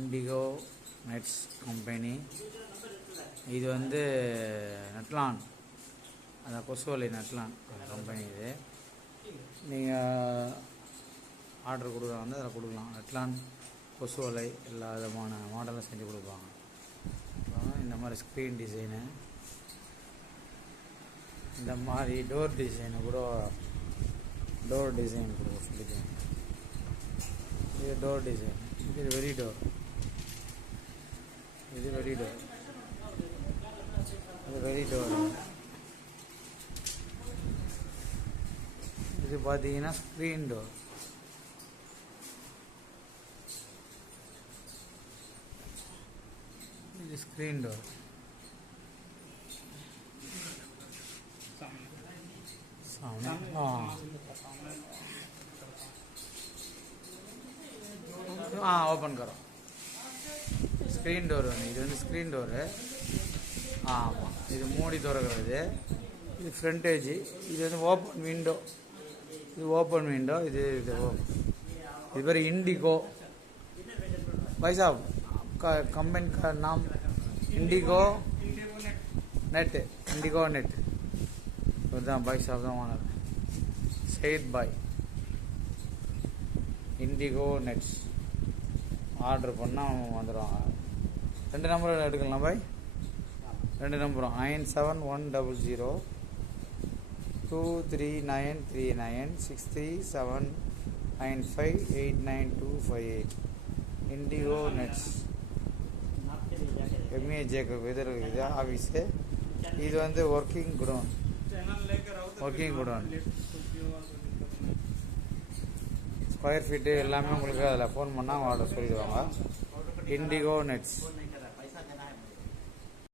Indigo nets company. இது வந்து Netlon, அந்த கொசுவலை நெட்லான் அந்த கம்பெனி. இது நீங்கள் ஆர்டர் கொடுக்குற வந்து அதில் கொடுக்கலாம். நெட்லான் கொசுவலை எல்லா விதமான மாடலும் செஞ்சு கொடுப்பாங்க. இந்த மாதிரி ஸ்க்ரீன் டிசைனு, இந்த மாதிரி டோர் டிசைனு கூட, டோர் டிசைன் கொடுக்க சொல்லியிருக்கேன். இது டோர் டிசைன், இது வெளி டோர், இது வெளி டோர், இது வெளி டோர். இது பார்த்தீங்கன்னா ஸ்க்ரீன் டோர். இது ஸ்க்ரீன் டோர். ஓப்பன் करो. ஸ்க்ரீன் டோர் வந்து இது வந்து ஸ்க்ரீன் டோரு. ஆமாம், இது மூடி திறக்கிறது. இது ஃப்ரண்டேஜ். இது வந்து ஓப்பன் விண்டோ. இது ஓப்பன் विंडो. இது बार इंडिगो. भाई साहब आपका कंपनी का नाम इंडिगो नेट. इंडिगो नेट भाई साहब தான் ஓனர், சையத் பாய். இண்டிகோ நெட்ஸ் ஆர்டர் பண்ணால் வந்துடுவாங்க. 2 நம்பர் எடுக்கலாம் பாய். 2 நம்பரும் 9710 239396379589258. इंडिगो नेट्स MAJ इधर ऑफिस है. இது வந்து ஒர்க்கிங் குடோன். ஸ்கொயர் ஃபீட்டு எல்லாமே உங்களுக்கு அதில் ஃபோன் பண்ணால் ஆர்டர் சொல்லிடுவாங்க. Indigo nets.